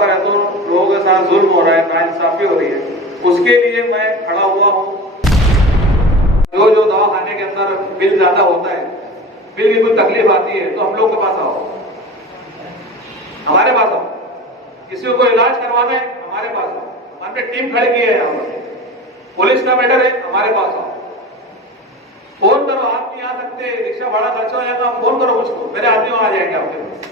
पर है तो लोगों के साथ जुल्म हो रहा है, नाइंसाफी हो रही है, उसके लिए मैं खड़ा हुआ हूँ। जो दवा खाने के अंदर बिल ज्यादा होता है, बिल की कोई तकलीफ आती है तो हम लोग के पास आओ, हमारे पास आओ। किसी को इलाज करवाना है हमारे पास आओ, हमने टीम खड़ी की है यहाँ पर। पुलिस का मैटर है, हमारे पास आओ। फोन करो, आप नहीं आ सकते, रिक्शा भाड़ा खर्चा हो जाएगा, फोन करो मुझको, मेरे आदमी वहां आ जाएंगे आपके पास।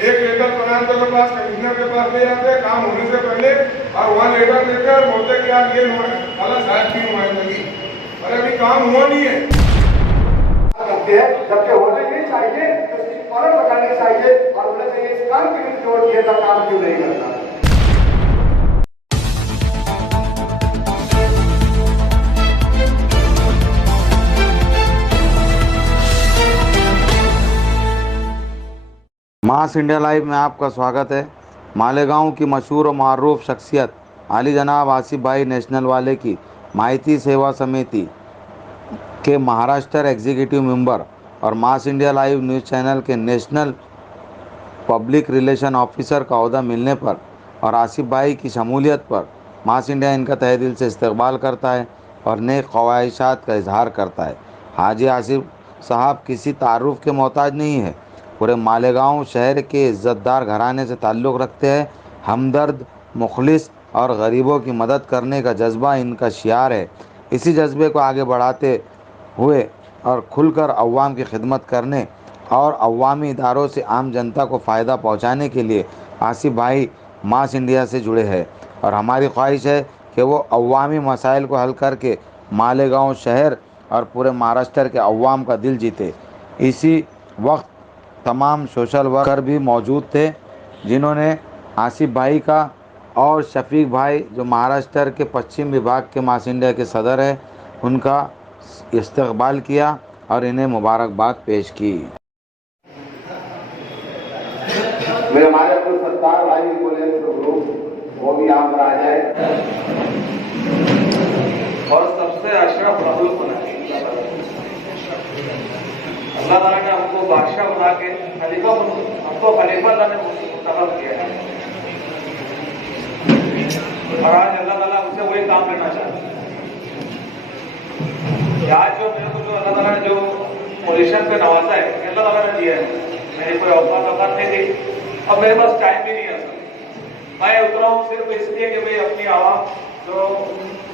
एक लेटर कलेक्टर के पास, कमिश्नर के पास ले जाते हैं काम होने से पहले, और वहाँ लेटर देते हैं, बोलते कि यार ये साहब की नुमाइंदगी, अरे अभी काम हुआ नहीं है। जबकि होना ये चाहिए, उसकी फौरन बतानी चाहिए और होना चाहिए इस काम के लिए जोड़ दिया था, काम क्यों नहीं करता। मास इंडिया लाइव में आपका स्वागत है। मालेगांव की मशहूर और मारूफ शख्सियत आली जनाब आसिफ भाई नेशनल वाले की माहिती सेवा समिति के महाराष्ट्र एग्जीक्यूटिव मेंबर और मास इंडिया लाइव न्यूज़ चैनल के नेशनल पब्लिक रिलेशन ऑफिसर का ओहदा मिलने पर और आसिफ भाई की शमूलियत पर मास इंडिया इनका तहे दिल से इस्तकबाल करता है और नेक ख्वाहिशात का इजहार करता है। हाजी आसिफ साहब किसी तारुफ के मोहताज नहीं है, पूरे मालेगांव शहर के इज़्ज़तदार घराने से ताल्लुक़ रखते हैं। हमदर्द, मुखलिस और गरीबों की मदद करने का जज्बा इनका शियार है। इसी जज्बे को आगे बढ़ाते हुए और खुलकर अवाम की खिदमत करने और अवामी इदारों से आम जनता को फ़ायदा पहुंचाने के लिए आसिफ भाई मास इंडिया से जुड़े हैं और हमारी ख्वाहिश है कि वो अवामी मसाइल को हल करके मालेगांव शहर और पूरे महाराष्ट्र के अवाम का दिल जीते। इसी वक्त तमाम सोशल वर्कर भी मौजूद थे जिन्होंने आसिफ भाई का और शफीक भाई जो महाराष्ट्र के पश्चिम विभाग के मास इंडिया के सदर है उनका इस्तकबाल किया और इन्हें मुबारकबाद पेश की। मेरे हमारे अपने सरकार भाई बोले ग्रुप वो भी आप आ जाए और सबसे अशरफ मखलूक बनाए अल्लाह ताला ने हमको बादशाह बना के खलीफा, हमको खलीफा अल्लाह ने मुंतखब किया है और आज अल्लाह ताला हमसे वही काम लेना चाहते हैं। आज जो मेरे को जो अल्लाह ताला ने जो पोजीशन पे नवाजा है, अल्लाह ताला ने दिया है, मेरी कोई औकात नहीं थी और मेरे पास टाइम भी नहीं है। मैं उतरा हूँ सिर्फ इसलिए कि भाई अपनी आवाज जो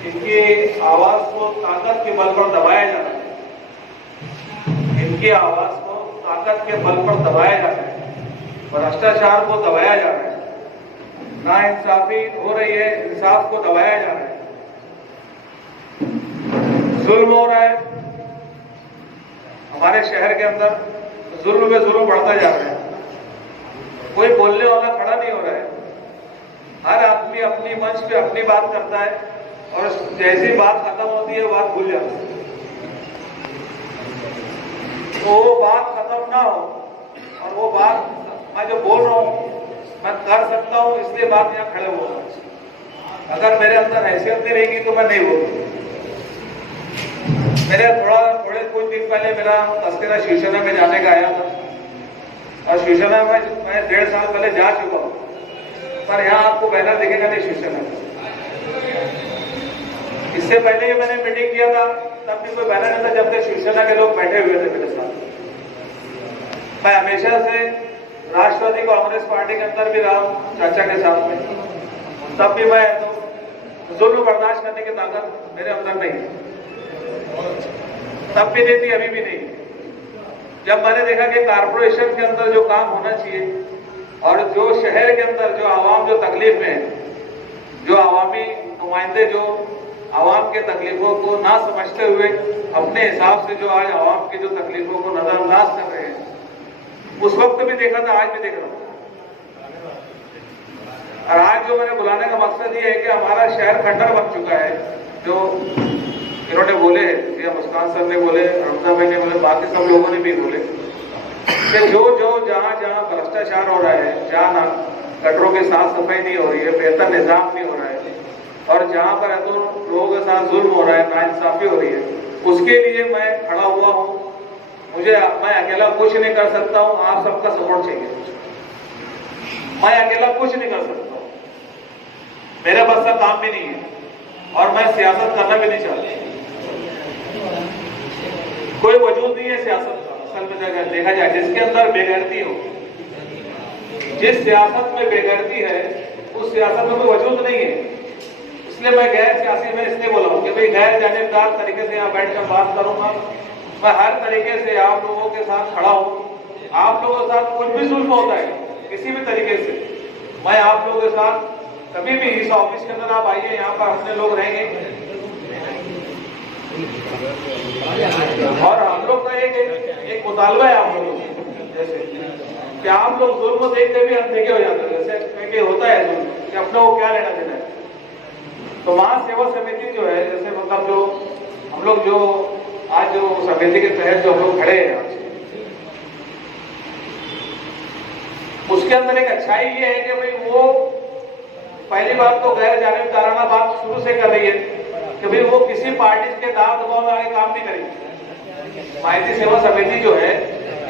इनकी आवाज को ताकत के बल पर दबाया जा रहा है, इनकी आवाज को ताकत के बल पर दबाया जा रहा है, भ्रष्टाचार को दबाया जा रहा है, नाइंसाफी हो रही है, इंसाफ को दबाया जा रहा है, जुल्म हो रहा है हमारे शहर के अंदर, जुल्म पे जुल्म बढ़ता जा रहा है, कोई बोलने वाला खड़ा नहीं हो रहा है। हर आदमी अपनी मंच पे अपनी बात करता है और जैसी बात खत्म होती है बात भूल जाती है। तो वो बात खत्म ना हो और वो बात मैं जो बोल रहा हूँ मैं कर सकता हूँ, इसलिए बात यहाँ खड़े हुआ। अगर मेरे अंदर हैसियत नहीं रहेगी तो मैं नहीं बोलूँ। मेरे थोड़े कुछ दिन पहले मेरा तस्करा शिवसेना में जाने का आया था और शिवसेना में मैं 1.5 साल पहले जा चुका हूँ, पर यहाँ आपको बैनर दिखेगा नहीं शिवसेना में। इससे पहले ही मैंने मीटिंग किया था, तब भी कोई बैनर नहीं था, जब तक शिवसेना के लोग बैठे हुए थे मेरे साथ। मैं हमेशा से राष्ट्रवादी कांग्रेस पार्टी के अंदर भी रहा हूँ चाचा के साथ में, तब भी मैं तो जुल्म बर्दाश्त करने की ताकत मेरे अंदर नहीं है, तब भी नहीं थी, अभी भी नहीं। जब मैंने देखा कि कारपोरेशन के अंदर जो काम होना चाहिए और जो शहर के अंदर जो आवाम जो तकलीफ में है, जो अवामी नुमाइंदे जो आवाम के तकलीफों को ना समझते हुए अपने हिसाब से जो आज आवाम की जो तकलीफों को नजरअंदाज कर रहे हैं, उस वक्त भी देखा था, आज भी देख रहा हूं। और आज जो मैंने बुलाने का मकसद ये है कि हमारा शहर खंडर बन चुका है, जो इन्होंने बोले, मुस्कान सर ने बोले, रमजा भाई ने बोले, बाकी सब लोगों ने भी बोले कि जो जहां भ्रष्टाचार हो रहा है, जहां गटरों की साफ सफाई नहीं हो रही है, बेहतर निजाम नहीं हो रहा है और जहां पर तो लोगों के साथ जुल्म हो रहा है, नाइंसाफी हो रही है, उसके लिए मैं खड़ा हुआ हूं। मैं अकेला कुछ नहीं कर सकता हूं, आप सबका सपोर्ट चाहिए। मैं अकेला कुछ नहीं कर सकता, मेरे बस का काम भी नहीं है और मैं सियासत करना भी नहीं चाहता। कोई वजूद नहीं है सियासत का असल में अगर देखा जाए, जिसके अंदर बेगैरती हो, जिस सियासत में बेगैरती है उस सियासत में कोई वजूद नहीं है। इसलिए मैं गैर सियासी में इसलिए बोला हूं कि भाई गैर जानिबदार तरीके से यहाँ बैठकर बात करूंगा। मैं हर तरीके से आप लोगों के साथ खड़ा हूं, आप लोगों के साथ कुछ भी जुल्म होता है किसी भी तरीके से, मैं आप लोगों के साथ कभी भी इस ऑफिस के अंदर आप आइए, यहाँ पर अपने लोग रहेंगे और हम लोग का एक मुतालबा है आप लोगों से, जैसे कि आप लोग जुल्म देख के भी अनदेखे हो जाते हैं, जैसे कि होता है जुल्म कि अपने को क्या लेना देना है। तो महासेवा समिति जो है, जैसे मतलब जो हम लोग जो आज जो समिति के तहत जो हम लोग खड़े हैं आज, उसके अंदर एक अच्छाई ये है कि भाई वो पहली बात तो गैर जानिबदाराना बात शुरू से कर रही है कि भाई वो किसी पार्टी के दाव दबाव में आगे काम नहीं करेगी। माहिती सेवा समिति जो है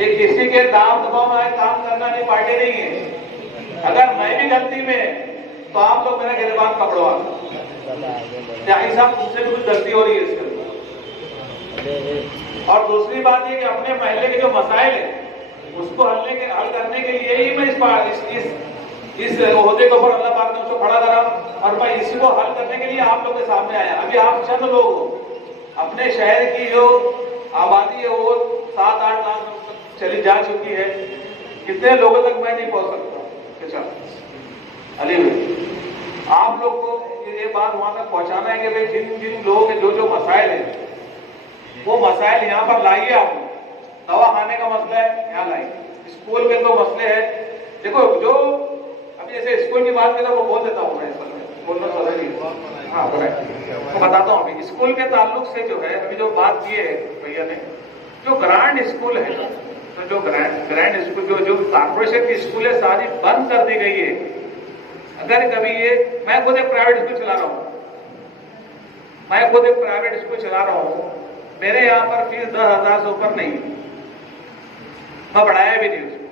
ये किसी के दाव दबाव में आगे काम करना नहीं, पार्टी नहीं है। अगर मैं भी गलती में है तो आप लोग मेरा गिरबान पकड़वा, यानी साहब मुझसे भी कुछ गलती हो रही है इसके अंदर। और दूसरी बात ये कि अपने महल्ले के जो मसाइल है उसको हल करने के लिए ही मैं इस ओहदे के ऊपर अल्लाह पाक ने उसको खड़ा करा और मैं इसी को हल करने के लिए आप लोग के सामने आया। अभी आप चंद लोग हो, अपने शहर की जो आबादी है वो 7-8 लाख तक चली जा चुकी है, कितने लोगों तक मैं नहीं पहुंच सकता। अच्छा अली भाई, आप लोग को ये बात वहां तक पहुंचाना है कि भाई जिन जिन लोगों के जो जो मसाइल है वो मसाइल यहाँ पर लाइए। आप दवा खाने का मसला है यहाँ लाइए, स्कूल के तो मसले हैं। देखो जो अभी जैसे स्कूल की बात करें वो बोल देता हूँ मैं, बोलना तो नहीं, हाँ तो बताता हूँ। अभी स्कूल के ताल्लुक से जो है अभी जो बात की है भैया ने, जो ग्रांड स्कूल है, तो जो ग्रैंड स्कूल जो कॉर्पोरेशन की स्कूल है सारी बंद कर दी गई है। अगर कभी ये, मैं खुद एक प्राइवेट स्कूल चला रहा हूँ, मैं खुद एक प्राइवेट स्कूल चला रहा हूँ, मेरे यहाँ पर फीस 10,000 से ऊपर नहीं, मैं बढ़ाया भी नहीं उसको।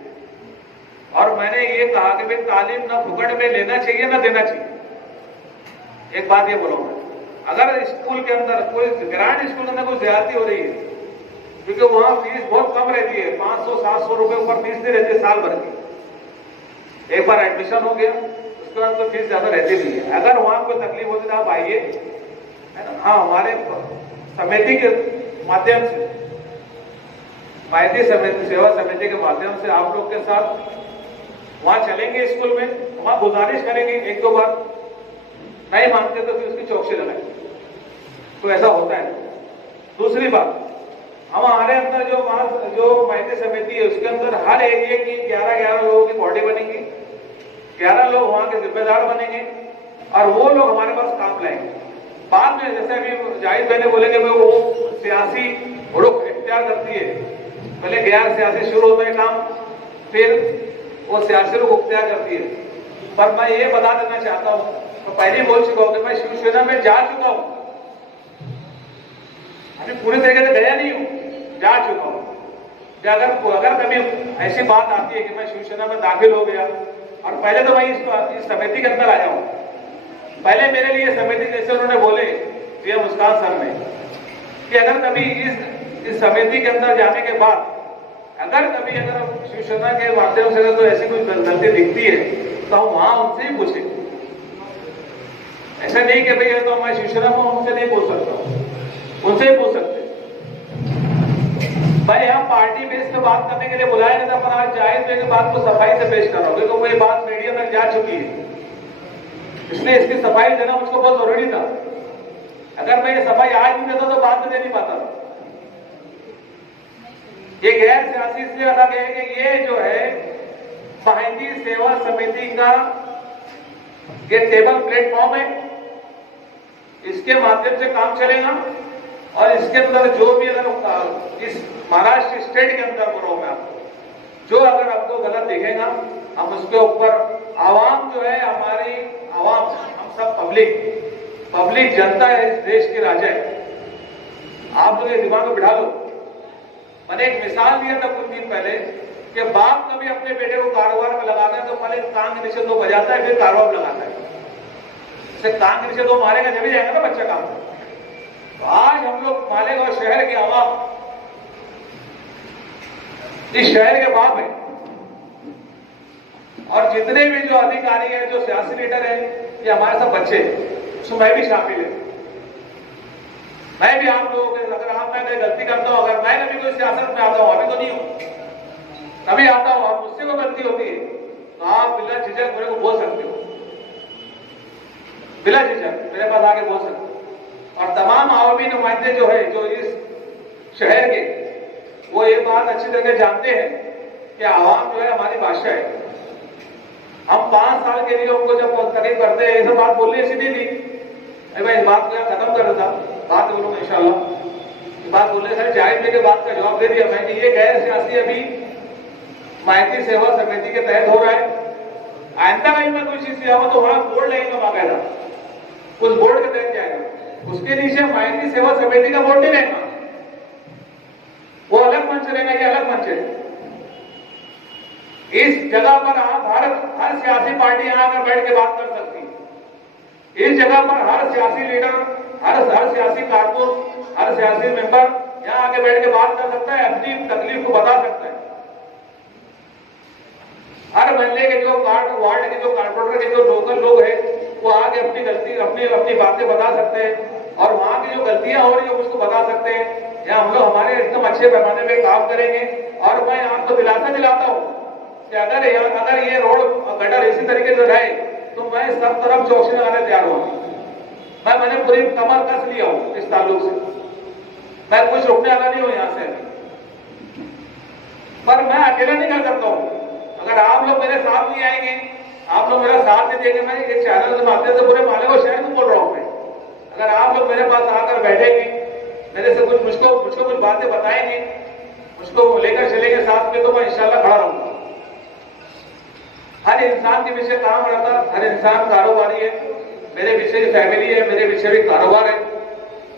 और मैंने ये कहा कि भाई तालीम ना फुकट में लेना चाहिए ना देना चाहिए। एक बात ये बोलो, अगर स्कूल के अंदर कोई ग्रांड स्कूल के अंदर कोई ज्यादती हो रही है, क्योंकि वहां फीस बहुत कम रहती है, 500-700 रुपए ऊपर फीस नहीं रहती साल भर की। एक बार एडमिशन हो गया उसके बाद तो फीस ज्यादा रहती नहीं है। अगर वहां कोई तकलीफ होती तो आप आइए, है ना। हाँ, हमारे समिति के माध्यम से, माहिती सेवा समिति के माध्यम से आप लोग के साथ वहां चलेंगे स्कूल में, वहां गुजारिश करेंगे, 1-2 बार नहीं मानते तो फिर उसकी चौकसी लगाएंगे। तो ऐसा होता है। दूसरी बात, हमारे अंदर जो वहां जो माहिती समिति है उसके अंदर हर एरिया की 11 लोगों की बॉडी बनेगी, 11 लोग वहां के जिम्मेदार बनेंगे और वो लोग हमारे पास काम लाएंगे। बाद में जैसे अभी जाहिद भाई ने बोले कि वो सियासी रुख इख्तियार करती है, पहले गैर सियासी शुरू होता है काम, फिर वो सियासी रुख इख्तियार करती है। पर मैं ये बता देना चाहता हूं, तो पहले बोल चुका हूं कि मैं शिवसेना में जा चुका हूं, अभी पूरी तरीके से गया नहीं हूं, जा चुका हूं। अगर कभी ऐसी बात आती है कि मैं शिवसेना में दाखिल हो गया, और पहले तो मैं इस समिति के अंदर आया हूं, पहले मेरे लिए समिति जैसे उन्होंने बोले ये मुस्कान सर ने कि अगर कभी इस समिति के अंदर जाने के बाद अगर शिवसेना के माध्यम से अगर तो ऐसी कोई गलती दिखती है तो हम वहां उनसे ही पूछेंगे। ऐसा नहीं कि भैया तो मैं शिवसेना में उनसे नहीं पूछ सकता, उनसे ही पूछ सकते। भाई हम पार्टी बेस पे बात करने के लिए बुलाया नहीं था, पर आज जाहिद भाई की बात को सफाई से पेश कर रहा हूं, क्योंकि वो ये बात मीडिया तक जा चुकी है, इसलिए इसकी सफाई देना मुझको बहुत जरूरी था। अगर मैं ये सफाई आज नहीं देता तो बाद में दे नहीं पाता। ये गैर सियासी इसलिए अलग है कि ये जो है माहिती सेवा समिति का ये टेबल प्लेटफॉर्म है, इसके माध्यम से काम चलेगा। और इसके अंदर जो भी अगर इस महाराष्ट्र स्टेट के अंदर बोलो मैं आपको, जो अगर आपको गलत दिखेगा हम उसके ऊपर आवाम जो है, हमारी आवाम, हम सब पब्लिक जनता है, इस देश के राजा है। आप लोग ये दिमाग में बिठा लो। मैंने एक मिसाल दिया था कुछ दिन पहले कि बाप कभी अपने बेटे को कारोबार में लगाता है तो पहले कान के नीचे दो बजाता है, फिर कारोबार में लगाता है। से कान के नीचे दो मारेगा जब ही जाएगा ना बच्चा काम। तो आज हम लोग मालेगांव शहर के आवाम इस शहर के बाप है, और जितने भी जो अधिकारी हैं, जो सियासी लीडर हैं, ये हमारे सब बच्चे हैं, उसमें मैं भी शामिल है। मैं भी आप लोगों के, अगर आप मैं गलती करता हूं, अगर मैं कभी कोई सियासत में आता हूं, अभी तो नहीं हूं, कभी आता हूं और मुझसे कोई गलती होती है तो आप बिना झिझक मेरे को बोल सकते हो, बिना झिझक मेरे पास आके बोल सकते हो। और तमाम आवामी नुमाइंदे जो है, जो इस शहर के, वो ये बात अच्छी तरह जानते हैं कि आवाम जो है हमारी भाषा है। हम 5 साल के लिए उनको जब तकलीफ करते हैं, ये सब बात बोलनी ऐसी नहीं थी। मैं इस बात को खत्म कर देता, बात बोलूंगा इंशाल्लाह। बात बोलने से जाहिर लेके बात का जवाब दे दिया मैंने। ये गैर सियासी अभी माइती सेवा समिति के तहत हो रहा है। आइंदा कहीं मैं कोई चीज लिया हो तो वहां बोर्ड लगेगा बाकायदा, उस बोर्ड के तहत जाएगा, उसके नीचे माइती सेवा समिति का बोर्ड नहीं रहेगा, वो अलग मंच रहेगा, ये अलग मंच है। इस जगह पर आप हर सियासी पार्टी यहां आकर बैठ के बात कर सकती है। इस जगह पर हर सियासी लीडर, हर सियासी कारकुन, हर सियासी मेंबर यहां आके बैठ के बात कर सकता है, अपनी तकलीफ को बता सकता है। हर मोहल्ले के जो वार्ड के जो कारपोरेटर के जो लोकल लोग हैं, वो आके अपनी गलती, अपनी बातें बता सकते हैं, और वहां की जो गलतियां हो रही है उसको बता सकते हैं। या हम लोग हमारे एकदम अच्छे पैमाने पे काम करेंगे। और मैं आपको दिलासा दिलाता हूं कि अगर ये रोड गटर इसी तरीके से रहे तो मैं सब तरफ चौकसी लगाने तैयार हूं। मैंने पूरी कमर कस लिया हूं इस ताल्लुक से, मैं कुछ रोकने वाला नहीं हूं यहां से। पर मैं अकेला नहीं कर सकता हूं, अगर आप लोग मेरे साथ नहीं आएंगे, आप लोग मेरा साथ नहीं देंगे, मैं एक चैनल के माध्यम से पूरे मालेगांव शहर को बोल रहा हूं मैं। अगर आप लोग मेरे पास आकर बैठेंगे, मेरे से कुछ मुझको कुछ बातें बताएंगे, मुझको लेकर चलेंगे साथ में, तो मैं इंशाल्लाह खड़ा रहूंगा। हर इंसान के पीछे काम रहता, हर इंसान कारोबारी है, मेरे पीछे भी फैमिली है, मेरे पीछे भी कारोबार है।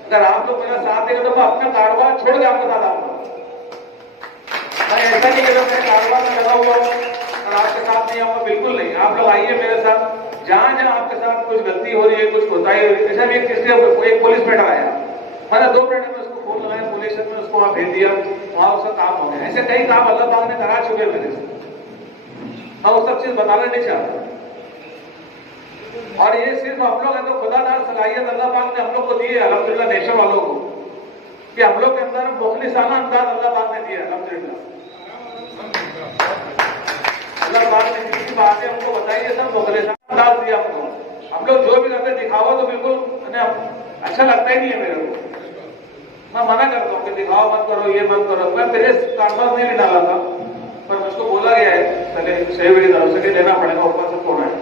अगर आप लोग मेरा साथ देंगे तो मैं अपना कारोबार छोड़ के आपके साथ आऊंगा। मैं ऐसा नहीं कि मैं कारोबार में लगा हुआ हूँ और आपके साथ नहीं आऊंगा, बिल्कुल नहीं। आप लोग आइए मेरे साथ, जहां जहां आपके साथ कुछ गलती हो रही है, कुछ कोताही हो रही है। ऐसा भी एक पुलिस मैटर आया, मैंने 2 मिनट में उसको फोन लगाया, पुलिस में उसको वहां भेज दिया, वहां उसका काम हो गया। ऐसे कई काम अल्लाह पाक ने करा चुके मेरे से, मैं वो सब चीज बताना नहीं चाहता। और ये सिर्फ हम लोग है तो खुदादार सलाहियत अल्लाह पाक ने हम लोग को दी है, अल्हम्दुलिल्लाह नेशन वालों को, कि हम लोग के अंदर मुखलिसाना अंदाज अल्लाह पाक ने दिया है। अल्हम्दुलिल्लाह अल्लाह पाक ने जितनी बातें हमको बताई है सब मुखलिसाना अंदाज दिया हमको। हम लोग जो भी करते दिखावा तो बिल्कुल अच्छा लगता ही नहीं है मेरे को। मैं मना करता हूँ कि दिखावा मत करो, ये मत करो। मैं मेरे कारोबार नहीं डाला था, पर मुझको बोला गया है पहले सही बड़ी तरफ से लेना पड़ेगा, ऊपर से तोड़ना है।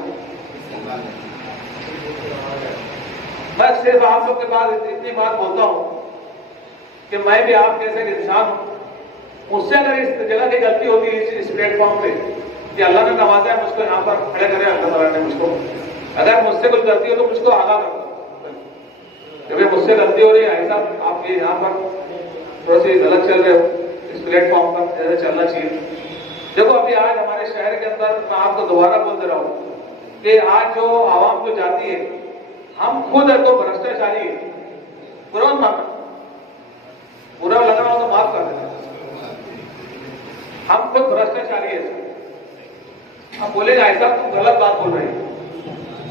मैं सिर्फ आप लोग के पास इतनी बात बोलता हूं कि मैं भी आप जैसे इंसान हूं। मुझसे अगर इस जगह की गलती होती है इस प्लेटफॉर्म पे, कि अल्लाह ने नवाजा है मुझको यहाँ पर खड़े करे, अल्लाह ताला ने मुझको, अगर मुझसे कुछ गलती हो तो मुझको आगाह कर दो कि मुझसे गलती हो रही है, ऐसा आप ये यहाँ पर थोड़ा सी गलत चल रहे हो, इस प्लेटफॉर्म पर जैसे चलना चाहिए। देखो अभी आज हमारे शहर के अंदर, मैं आपको दोबारा बोल दे रहा हूँ कि आज जो आवाम जो जाती है, हम खुद है तो भ्रष्टाचारी है, बुरा मत मानना, बुरा लग रहा हो तो माफ कर देना। हम खुद भ्रष्टाचारी है। हम बोलेगा ऐसा तुम गलत बात बोल रहे हैं,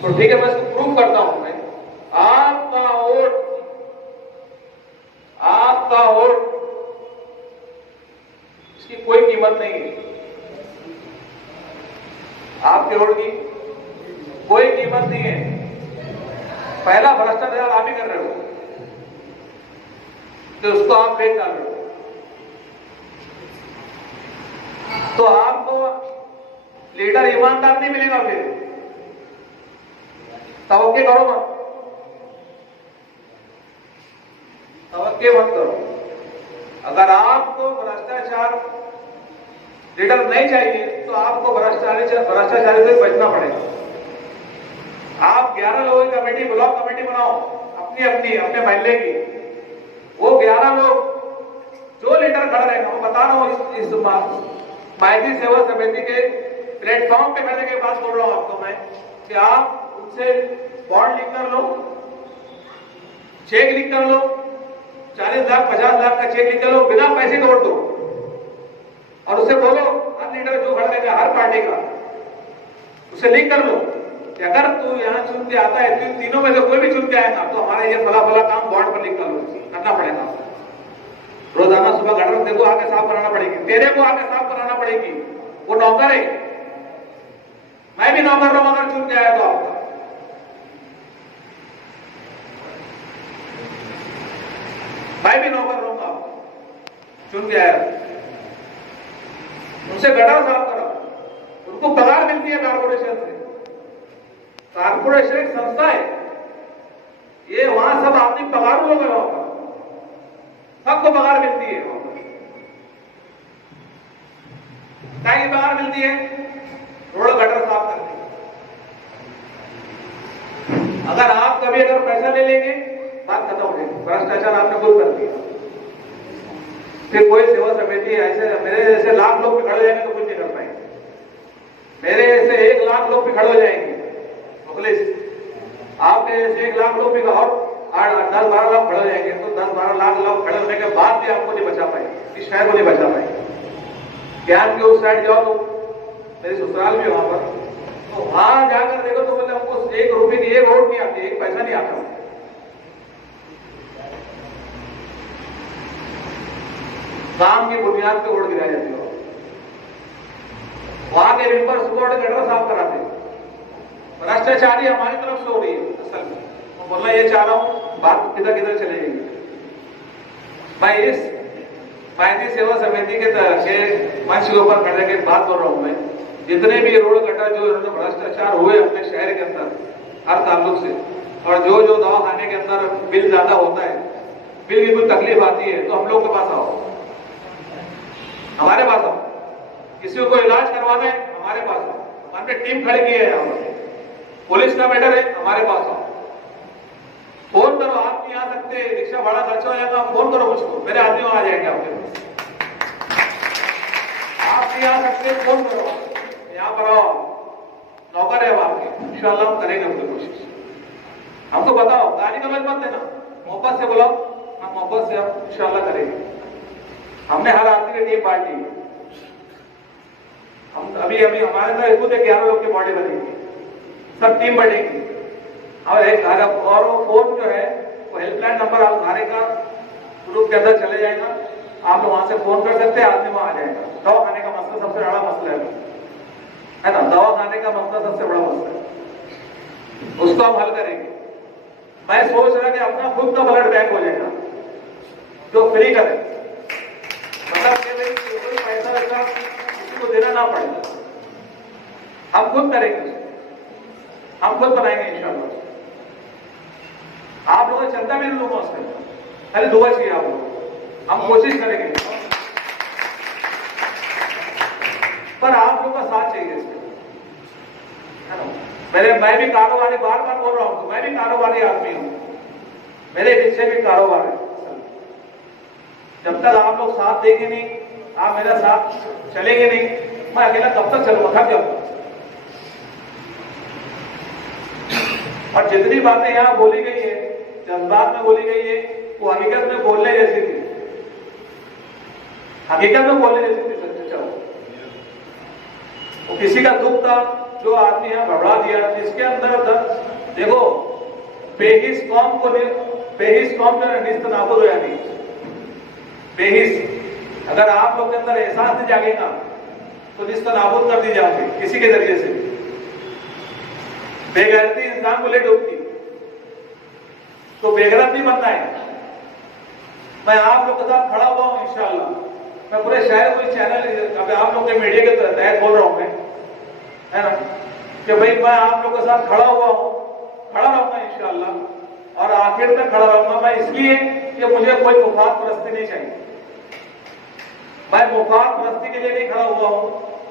तो ठीक है मैं इसको प्रूव करता हूं। मैं आपका वोट इसकी कोई कीमत नहीं है, आपके वोट की कोई कीमत नहीं है। पहला भ्रष्टाचार आप ही कर रहे हो, तो उसको आप फेंक डाल रहे हो। तो आपको लीडर ईमानदार नहीं मिलेगा, फिर तवक्के करो मत, तवक्के मत करो। अगर आपको भ्रष्टाचार लीडर नहीं चाहिए तो आपको भ्रष्टाचारी से बचना पड़ेगा। आप 11 लोगों की कमेटी, ब्लॉक कमेटी बनाओ अपने महल्ले की। वो 11 लोग जो लीडर खड़ा रहेगा, मैं बता रहा हूं इस बात, माहिती सेवा समिति के प्लेटफॉर्म पे करने की बात बोल रहा हूं आपको मैं कि आप उनसे बॉन्ड लिख कर लो, चेक लिख कर लो, 40 लाख 50 लाख का चेक लिख कर लो, बिना पैसे के वोट दो और उससे बोलो हर लीडर जो खड़ा रहेगा हर पार्टी का उसे लिख कर लो कि अगर तू यहाँ चुन के आता है, तीनों में से कोई भी चुन के आएगा तो हमारा ये फला फला काम बॉन्ड पर लिख कर लो, करना पड़ेगा। रोजाना सुबह गटर तेरे को आके साफ कराना पड़ेगी, तेरे को आके साफ कराना पड़ेगी। वो नौकर है, मैं भी नौकर रहा हूं अगर चुन के आया तो आपका। मैं भी नौकर रहूंगा आपका चुन के आया। उनसे गटर साफ करा, उनको पगार मिलती है कारपोरेशन से। कारपोरेशन एक संस्था है, ये वहां सब आदमी पगार लोग है, वहां पर सबको पगार मिलती है। क्या की पगार मिलती है? रोड गटर साफ करने। अगर आप कभी अगर पैसा ले लेंगे बात खत्म हो जाएगी, भ्रष्टाचार आपने खुद कर दिया। फिर कोई सेवा समिति ऐसे मेरे जैसे लाख लोग भी खड़े हो जाएंगे तो कुछ नहीं कर पाएंगे। मेरे जैसे 1 लाख लोग भी खड़े हो जाएंगे, पुलिस आपके जैसे 1 लाख लोग भी और 10-12 लाख खड़े हो जाएंगे तो 10-12 लाख लोग खड़े होने के बाद भी आपको नहीं बचा पाएंगे, इस शहर को नहीं बचा पाएंगे। ज्ञान की उस साइड जाओ तो मेरी ससुराल भी वहां पर, तो वहां जाकर देखो तो बोले हमको 1 रुपए की 1 वोट नहीं आती, 1 पैसा नहीं आता। काम की बुनियाद पे वोट गिराई जाती है। वहां के मेंबर सुबह गटर साफ कराते। भ्रष्टाचारी हमारी तरफ से हो रही है असल में। मैं बोलना ये चाह रहा हूं, बात किधर किधर चले जाएगी। मैं इस माहिती सेवा समिति के मंच के ऊपर खड़े के बात कर रहा हूं मैं, जितने भी रोड गटर जो भ्रष्टाचार हुए अपने शहर के अंदर हर ताल्लुक से, और जो जो दवाखाने के अंदर बिल ज्यादा होता है, बिल की कोई तकलीफ आती है तो हम लोग के पास आओ, हमारे पास आओ। किसी को इलाज करवाना है हमारे पास आओ, हमने टीम खड़ी की है यहाँ पर। पुलिस का मैटर है हमारे पास आओ, फोन करो। आप नहीं आ सकते, रिक्शा भाड़ा खर्चा हो जाएगा, फोन करो मुझको, मेरे आदमी वहां आ जाएंगे आपके पास। आप नहीं आ सकते फोन करो, यहाँ पर आओ, नौकर है आपके, इंशाल्लाह हम करेंगे अपनी कोशिश। हमको बताओ, गाली गलौज मत देना, मोहब्बत से बुलाओ, हम मोहब्बत से हम इंशाल्लाह करेंगे। हमने हर आदमी की टीम बांटी, हम अभी हमारे अंदर खुद 11 लोग की बॉडी बनेगी, सब टीम बढ़ेगी। और वो फोन जो है वो हेल्पलाइन नंबर आप थाने का ग्रुप के अंदर चले जाएगा, आप लोग वहां से फोन कर सकते हैं, आदमी वहां आ जाएगा। दवा खाने का मसला सबसे बड़ा मसला है ना, दवा खाने का मसला सबसे बड़ा मसला है, उसको हम हल करेंगे। मैं सोच रहा कि अपना खुद का ब्लड बैंक हो जाएगा जो फ्री करे, मतलब कोई पैसा वैसा किसी को देना ना पड़े, हम खुद करेंगे, हम खुद बनाएंगे इंशाल्लाह। आप लोगों चलता भी नहीं लूंगा उसमें, खाली दुआ चाहिए आप लोग, हम कोशिश करेंगे, पर आप लोगों का साथ चाहिए इसमें, है ना। मैं भी कारोबारी, बार बार बोल रहा हूं, मैं भी कारोबारी आदमी हूं, मेरे पीछे भी कारोबार है। जब तक आप लोग साथ देंगे नहीं, आप मेरा साथ चलेंगे नहीं, मैं अकेला कब तक चलूंगा, थक जाऊंगा। और जितनी बातें यहाँ बोली गई है, जज्बात में बोली गई है, वो हकीकत में बोलने जैसी थी, हकीकत में बोलने जैसी थी। सच्चे चाहो वो किसी का दुख था, जो आदमी यहाँ घबरा दिया, इसके अंदर देखो बेहिस कौम को, बेहिस कौम जो निस्त नाबूद हो जाती, बेहिस अगर आप लोग के अंदर एहसास नहीं जागेगा तो निस्त नाबूद कर दी जाओगे किसी के जरिए से। बेगैरती इंसान को ले डूबती, तो बेगैरत नहीं बनना है। मैं आप लोग के साथ खड़ा हुआ हूं इंशाल्लाह, मैं पूरे शहर को चैनल अभी आप लोग के मीडिया के तहत बोल रहा हूं मैं, है ना, कि भाई मैं आप लोग के साथ खड़ा हुआ हूं, खड़ा रहूंगा इंशाल्लाह, और आखिर तक खड़ा रहूंगा। मैं इसलिए कि मुझे कोई मुफाद परस्ती नहीं चाहिए, मैं मुफाद परस्ती के लिए नहीं खड़ा हुआ हूं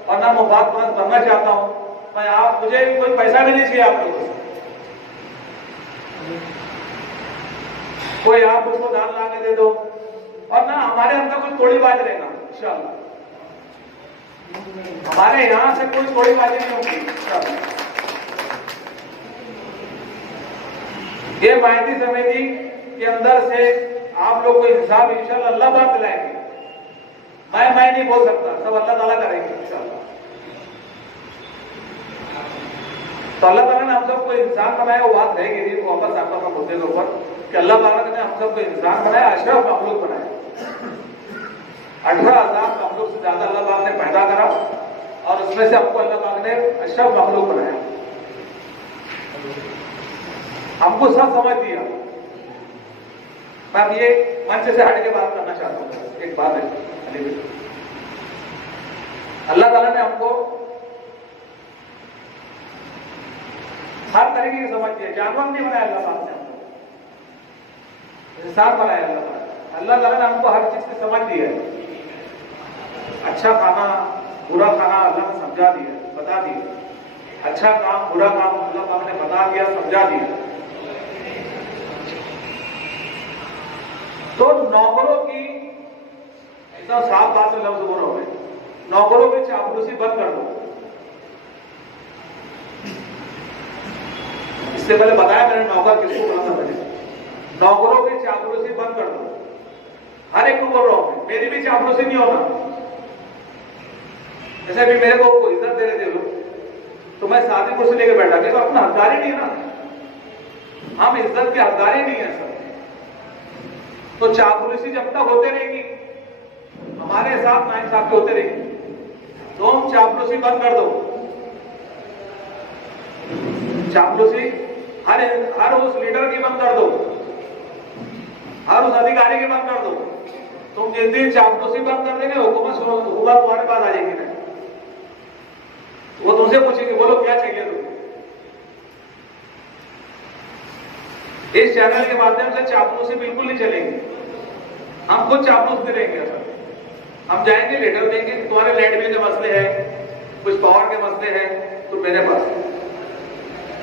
और ना मुफाद परस्त बनना चाहता हूं। मैं आप, मुझे कोई पैसा भी नहीं चाहिए आप लोगों से, कोई आप उसको दान ला के दे दो, और ना हमारे अंदर कोई तोड़ीबाज रहेगा इंशाल्लाह। हमारे यहाँ से कोई थोड़ीबाजी नहीं होगी। ये माहिती समिति के अंदर से आप लोग को इंसाफ इंशाल्लाह अल्लाह पाक दिलाएंगे। मैं नहीं बोल सकता, सब अल्लाह ताला करेंगे इंशाल्लाह। तो अल्लाह ताला ने हम सबको इंसान बनाया, वो बात रहेगी नहीं, वो वापस आता हूँ मुद्दे के ऊपर कि अल्लाह ताला ने हम सबको इंसान बनाया, अशरफ मखलूक बनाया। 18,000 मखलूक से ज्यादा अल्लाह पाक ने पैदा करा और उसमें से हमको अल्लाह पाक ने अशरफ मखलूक बनाया। हमको सब समझ दिया। मैं अब ये मंच से हट के बात करना चाहता हूँ। एक बात है, अल्लाह ताला ने हमको हर तरीके की समझ दिया। जानवर नहीं बनाया अल्लाह ताला ने हमको, इंसान बनाया अल्लाह ताला। अल्लाह ताला ने हमको हर चीज की समझ दी है। अच्छा खाना बुरा खाना अल्लाह ने समझा दिया, बता दिया। अच्छा काम बुरा काम अल्लाह ताला ने बता दिया, समझा दिया। तो नौकरों की इतना साफ बात में लफ्ज बोल रहा हूं, नौकरों की चापलूसी बंद कर दो। इससे पहले बताया मैंने नौकर किसको बोला था। मैंने नौकरों की चापलूसी बंद कर दो। हर एक को बोल रहा हूं, मेरी भी चापलूसी नहीं होना। जैसे भी मेरे को इज्जत दे रहे थे लोग, तो मैं साथी कुर्सी लेके बैठा के, तो अपना हकदार ही नहीं है ना, हम इज्जत के हकदार ही नहीं है सर। तो चापलूसी जब तक होते रहेगी, हमारे साथ नाइंसाफी होते रहेगी। तुम चापलूसी बंद कर दो। चापलूसी हर उस लीडर की बंद कर दो, हर उस अधिकारी की बंद कर दो। तुम जिस दिन चापलूसी बंद कर देंगे, हुकूमत तुम्हारे पास आ जाएगी। नहीं, वो तुमसे पूछेंगे, बोलो क्या चाहिए तुम। इस चैनल के माध्यम से चापलूसी बिल्कुल नहीं चलेगी। हम खुद चापलूस नहीं रहेंगे सर। हम जाएंगे, लेटर देंगे, तुम्हारे लैंड बिल के मसले हैं, कुछ पावर के मसले हैं, तो मेरे पास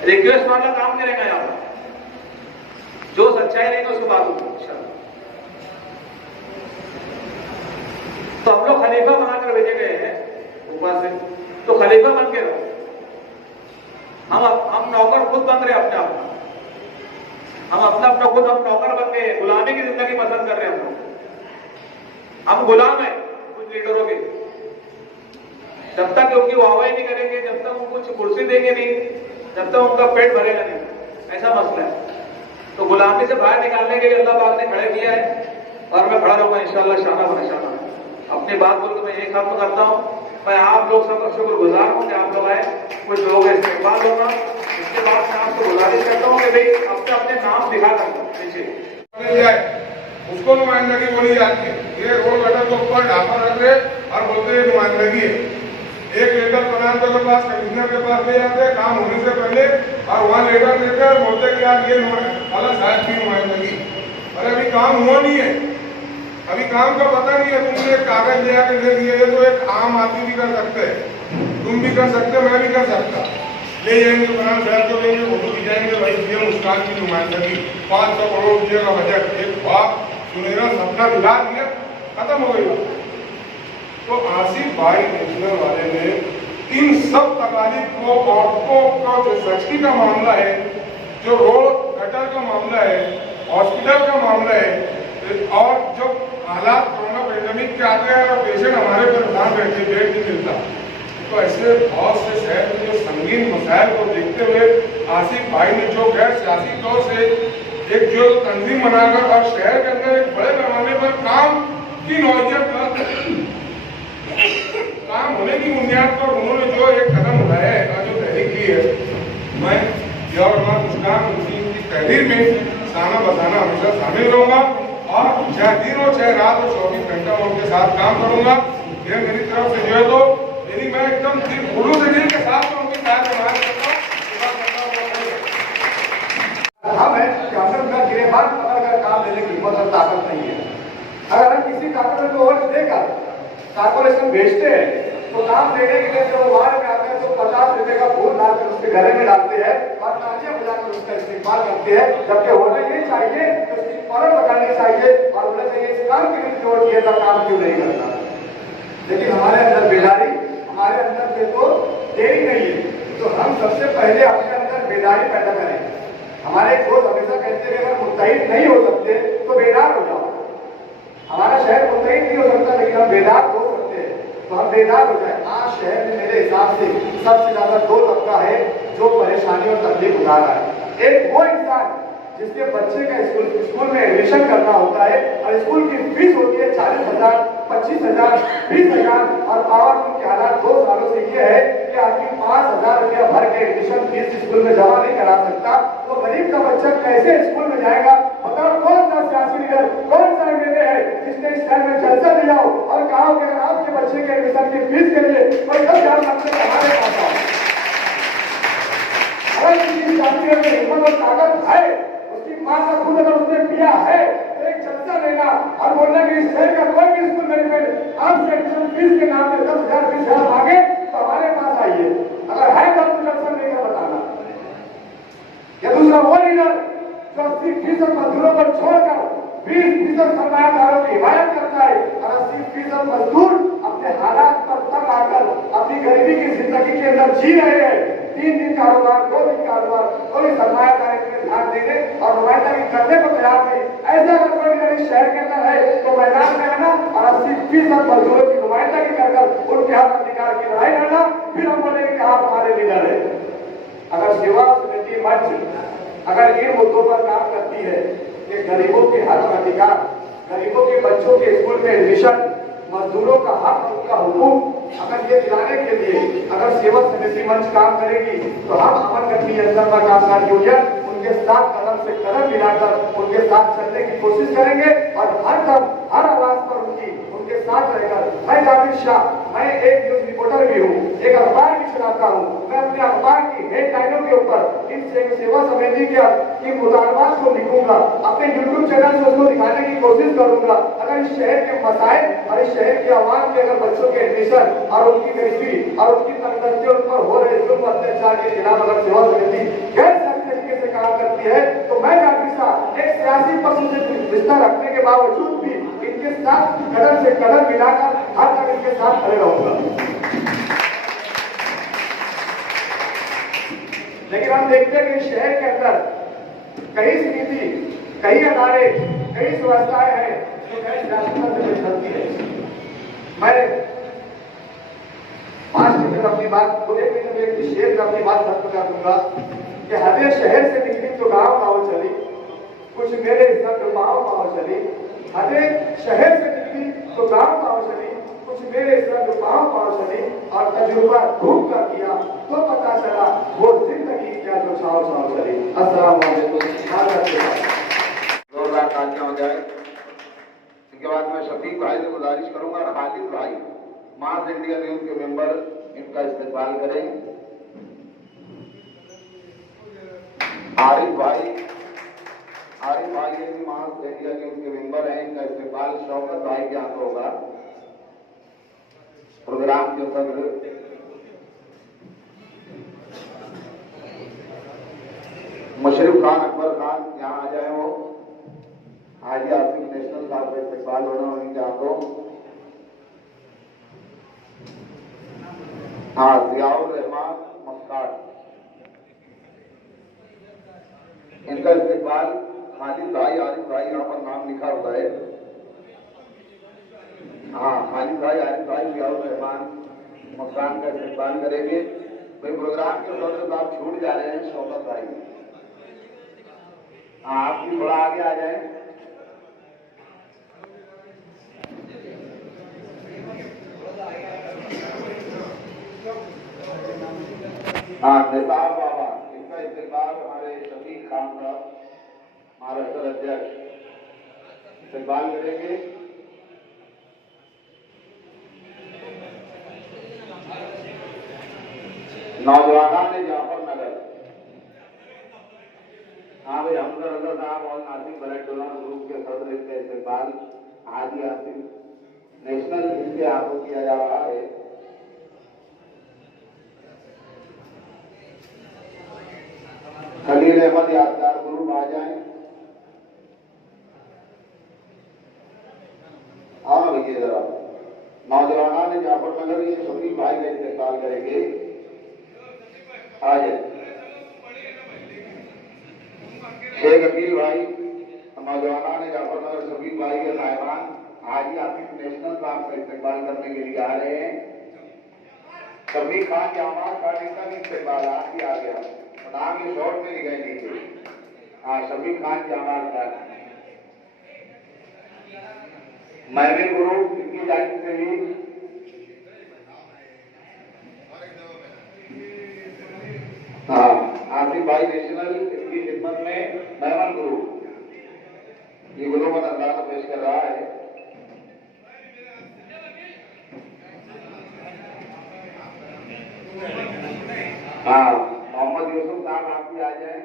रिक्वेस्ट वाला काम नहीं रहेगा। यहाँ पर जो सच्चाई रहेगा उसको बात होगी। तो हम लोग खलीफा बनाकर भेजे गए हैं ऊपर से, तो खलीफा बन के रहो। हम नौकर खुद बन रहे अपने आप। हम अपना खुद हम नौकर बन गए, गुलामी की जिंदगी पसंद कर रहे हैं। हम गुलाम हैं कुछ लीडरों के। जब तक उनकी वाहवाही नहीं करेंगे, जब तक उनको कुछ कुर्सी देंगे नहीं, जब तक उनका पेट भरेगा नहीं। ऐसा मसला है। तो गुलामी से बाहर निकालने के लिए अल्लाह पाक ने खड़े किया है, और मैं खड़ा रहूंगा इंशाअल्लाह शाना बनिशाना। अपनी बात बोल के मैं यही खत्म करता हूँ। मैं आप लोग सबका शुक्रगुजार हूँ कि आप लोग आए, कुछ लोगों का इस्तेमाल होगा। इसके बाद मैं आपको गुजारिश करता हूँ कि भाई अपने अपने नाम दिखा करता नीचे उसको नुमाइंदगी बोली जाती है। ये रोल गटर के ऊपर ढापा रख रहे और बोलते हैं नुमाइंदगी है। एक लेटर कमांडर के पास, कमिश्नर के पास ले जाते हैं काम होने से पहले, और वहाँ लेटर देते हैं और बोलते हैं कि यार ये अल्लाह साहब की नुमाइंदगी। अरे अभी काम हुआ नहीं है, अभी काम का पता नहीं है। तुमने एक कागज ले आकर दे दिए, तो एक आम आदमी भी कर सकते हैं, तुम भी कर सकते, मैं भी कर सकता। ले जाएंगे प्रधान साहब को, लेंगे फोटो खिंचाएंगे, भाई ये मुस्कान की नुमाइंदगी, 500 करोड़ रुपये का बजट, एक बाप सुनहरा सपना दिला दिया, खत्म हो गई। तो आसिफ भाई नेशनल वाले ने इन सब तकालीफ को, औरतों का जो सख्ती का मामला है, जो रोड गटर का मामला है, हॉस्पिटल का मामला है, और जो हालात कोरोना पेंडेमिक के आते हैं और पेशेंट हमारे परेशान बैठे, बेड नहीं मिलता, तो ऐसे बहुत से शहर में जो संगीन मसाइल को देखते हुए आसिफ भाई ने जो गैर सियासी तौर से एक जो तंजीम बनाकर और शहर के अंदर एक बड़े पैमाने पर काम की नौइयत काम होने की बुनियाद पर उन्होंने जो एक कदम उठाया है और जो तहरीक की है, मैं जवाहर मुस्कान की तहरीर में साना बसाना हमेशा शामिल रहूंगा, और चाहे दिन हो चाहे रात हो, 24 घंटा मैं उनके साथ काम करूंगा। ये मेरी तरफ से जो है, तो यदि मैं एकदम दिल से दिल के साथ में उनके साथ व्यवहार करता हूँ। हम है कि हमने उनका गिरेबान पकड़कर काम लेने की हिम्मत और ताकत नहीं है। अगर हम किसी कारपोरेशन को और देकर कारपोरेशन भेजते हैं, तो काम देने के लिए जब वो वार्ड में आते हैं तो 50 रुपए का फूल डालकर उसके घरे में डालते हैं और तालियां बजाकर उसका इस्तेमाल करते हैं। जबकि होना ये चाहिए कि उसकी फौरन पकड़नी चाहिए और होना चाहिए इस काम के लिए जोड़ दिए था, काम क्यों नहीं करता। लेकिन हमारे अंदर बेदारी, हमारे अंदर से तो देरी नहीं है, तो हम सबसे पहले अपने अंदर बेदारी पैदा करें। हमारे दोस्त हमेशा कहते हैं अगर मुत्तहिद नहीं हो सकते तो बेदार हो जाओ। हमारा शहर मुत्तहिद नहीं हो सकता, लेकिन हम बेदार हो सकते हैं, तो हम बेदार हो जाए। आज शहर में मेरे हिसाब से सबसे ज्यादा दो तबका है जो परेशानी और तकलीफ उठा रहा है। एक वो इंसान जिसके बच्चे का स्कूल में एडमिशन करना होता है और स्कूल की फीस होती है 40,000, 25,000, 20,000 और पावरफुल के हालात 2 सालों से ये है कि आदमी 5,000 रुपया भर के एडमिशन फीस स्कूल में जमा नहीं करा सकता। तो गरीब का बच्चा कैसे स्कूल में जाएगा? बताओ कौन सा सियासी लीडर, कौन सा एमएलए है जिसने इस शहर में जलसा दिया हो और कहा कि अगर आपके बच्चे के एडमिशन की फीस के लिए कोई 10,000 मांगते तो हमारे पास आओ। अगर किसी जाति में हिम्मत और ताकत है, उसकी मां का खुद अगर उसने पिया है तो एक जलसा लेना और बोलना कि इस शहर का कोई भी स्कूल मैनेजमेंट आपसे एडमिशन फीस के नाम पे 10,000, 20,000 मांगे तो हमारे पास आइए। अगर है तो जलसा लेकर बताना। या दूसरा वो लीडर जो 80% मजदूरों को छोड़कर 20% सरमायादारों की हिमायत करता है और 80% मजदूर अपने हालात पर तंग आकर अपनी गरीबी की जिंदगी के अंदर जी रहे हैं। 3 दिन कारोबार, 2 दिन कारोबार, कोई सरमायादार इसमें ध्यान देने और नुमाइंदगी करने को तैयार नहीं। ऐसा अगर कोई लीडर इस शहर के अंदर है तो मैदान में आना और 80% मजदूरों की नुमाइंदगी कर उनके हक अधिकार की लड़ाई लड़ना, फिर हम बोलेंगे कि आप हमारे लीडर है। अगर सेवा समिति मंच अगर इन मुद्दों पर काम करती है कि गरीबों के हक और अधिकार, गरीबों के बच्चों के स्कूल में एडमिशन, मजदूरों का हक, उनका हुकूक, अगर ये दिलाने के लिए अगर सेवा समिति मंच काम करेगी तो हम अमन गति जनता कामगार यूनियन उनके साथ कदम से कदम मिलाकर उनके साथ चलने की कोशिश करेंगे और हर दम हर आवाज पर उनके साथ रहकर। मैं जावेद शाह, मैं एक न्यूज रिपोर्टर भी हूँ, एक अखबार भी चलाता हूँ। मैं अपने अखबार की हेडलाइनों के ऊपर इन सेवा समिति के मुतालबात को लिखूंगा, अपने यूट्यूब चैनल से उसको दिखाने की कोशिश करूंगा। अगर इस शहर के मसाइल और इस शहर के आवाम के अगर बच्चों के एडमिशन और उनकी गरीबी और उनकी तंगदस्ती उन पर हो रहे जुल्म अत्याचार के खिलाफ अगर सेवा समिति गैर तरीके से काम करती है तो मैं जावेद शाह एक सियासी पक्ष से रिश्ता रखने के बावजूद भी इनके साथ कदम से कदम मिलाकर हर तक इनके साथ खड़े रहूंगा। लेकिन हम देखते हैं कि शहर के अंदर कई समिति, कई अदारे, कई संस्थाएं हैं जो गैर सियासी से चलती है। मैं 5 मिनट अपनी बात, 1 मिनट में एक शेर में अपनी बात खत्म कर दूंगा कि हमें शहर से निकली तो गाँव चली, कुछ मेरे इज्जत पाँव चली। हमें शहर से निकली तो गाँव चली, कुछ मेरे इज्जत पाँव चली और तजुर्बा घूम कर किया तो पता चला वो जिंदगी क्या जो छाव चली। अस्सलाम वालेकुम। जोरदार तालियां हो जाए। इसके बाद मैं शफीक भाई से गुजारिश करूंगा, खालिद भाई मास इंडिया न्यूज के मेंबर, इनका इस्तेमाल करें। आरिफ भाई ये भी मास इंडिया न्यूज के मेंबर हैं, इनका इस्तेमाल शौकत भाई के हाथ होगा। प्रोग्राम के सदर मुशर्रफ खान, अकबर खान यहाँ आ जाए। वो हाजी आसिफ नेशनल साहब का इस्तेमाल होना उनके हाथों। हाँ, जियाउर रहमान मस्काट, इनका इस्तेमाल खालिद भाई, आरिफ भाई यहाँ पर नाम लिखा हुआ है। हाँ, खालिद भाई, आरिफ भाई, जियाउर रहमान मस्काट का इस्तेमाल करेंगे। भाई प्रोग्राम के सदर साहब छूट जा रहे हैं, शौकत भाई। हाँ, आप भी थोड़ा आगे आ जाए। हाँ, निसार बाबा, इनका इस्तेमाल हमारे शफीक खान साहब महाराष्ट्र अध्यक्ष इस्तेमाल करेंगे। नौजवान ने जाफर नगर, हाँ भाई, हमजा रजा साहब और नासिक ब्लड डोनर ग्रुप के सदर, इसका इस्तेमाल हाजी आसिफ नेशनल इनके हाथों किया जा रहा है। खलील अहमद यादगार ग्रुप आ जाए। हाँ भैया, जरा नौजवान ने जाफर नगर ये शफीक भाई का इस्तेमाल करेंगे। आज शेख अकील भाई नौजवान ने जाफरनगर शफीक भाई के साहिबान हाजी आसिफ नेशनल क्लास का इस्तेमाल करने के लिए आ रहे हैं। शफीक खान जामा खान का भी इस्तेमाल आज भी आ गया, नाम ये शॉर्ट में लिखाई नहीं थी। हाँ, शफीक खान जामा खान महबूब गुरु इनकी जानिब से भी हाँ आसिफ भाई नेशनल इनकी खिदमत में मेहमान गुरु ये गुलूमत अंदाज पेश कर रहा है। हाँ, मोहम्मद यूसुफ साहब आप भी आ जाए,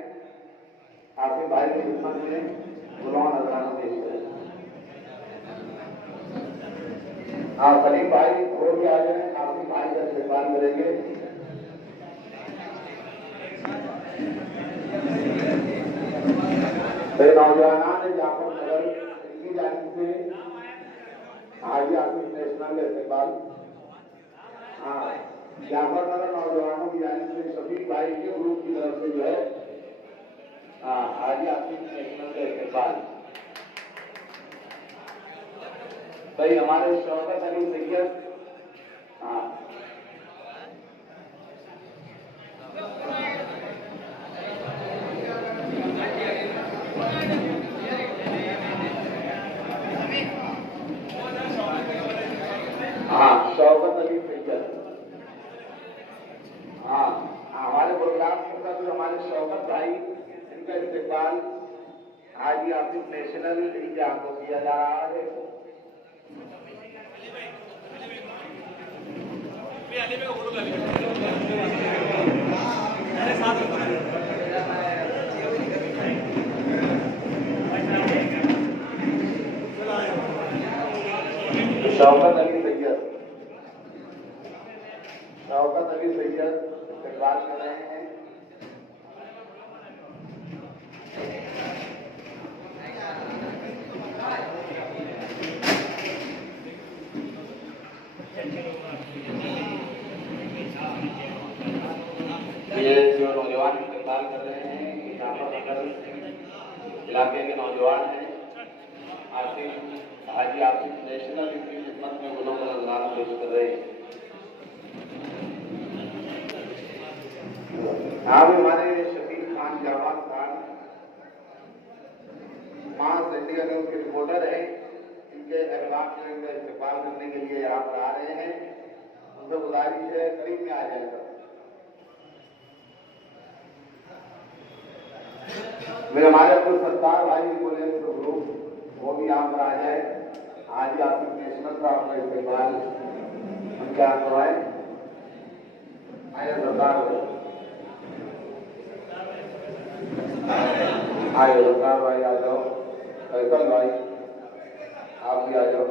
आसिफ भाई की खिदमत में गुलूमत अंदाज पेश करें। हाँ, सलीम भाई वो भी आ जाए, आसिफ भाई का इस्तेमाल करेंगे। नौजवान जाफरनगर इनकी जानिब से हाजी आसिफ नेशनल का इस्तेमाल। हाँ, जाफरनगर नौजवानों की जानिब से शफीक भाई के ग्रुप की तरफ से जो है हाँ हाजी आसिफ नेशनल का इस्तेमाल। भाई हमारे शौकत अली सैयद हाँ शौकत अली सैयद हाँ हमारे प्रोग्राम के साथ हमारे शौकत भाई इनका इस्तेमाल हाजी आसिफ नेशनल इंडिया को किया जा रहा है। शौकत अली सैयद इस्तेमाल कर रहे हैं। ये जो नौजवान इस्तेमाल कर रहे हैं जाफरनगर इलाके के नौजवान हैं, हाजी आसिफ नेशनल इनकी खिदमत में गुलूमत अंदाज पेश कर रहे हैं। हाँ भी हमारे शफीक खान जवान खान मास इंडिया न्यूज के रिपोर्टर हैं, इनके अहबाब जो इनका इस्तेमाल करने के लिए यहाँ पर आ रहे हैं। उनसे गुजारिश है करीब में आ जाएगा। मेरे हमारे अब्दुल सत्तार भाई बोले ग्रुप वो भी यहाँ पर आ जाए। आज आसिफ नेशनल का आपका इस्तेमाल हम क्या करवाए आए सरदार आए सरदार भाई आ जाओ, फैसल भाई आप भी आ जाओ।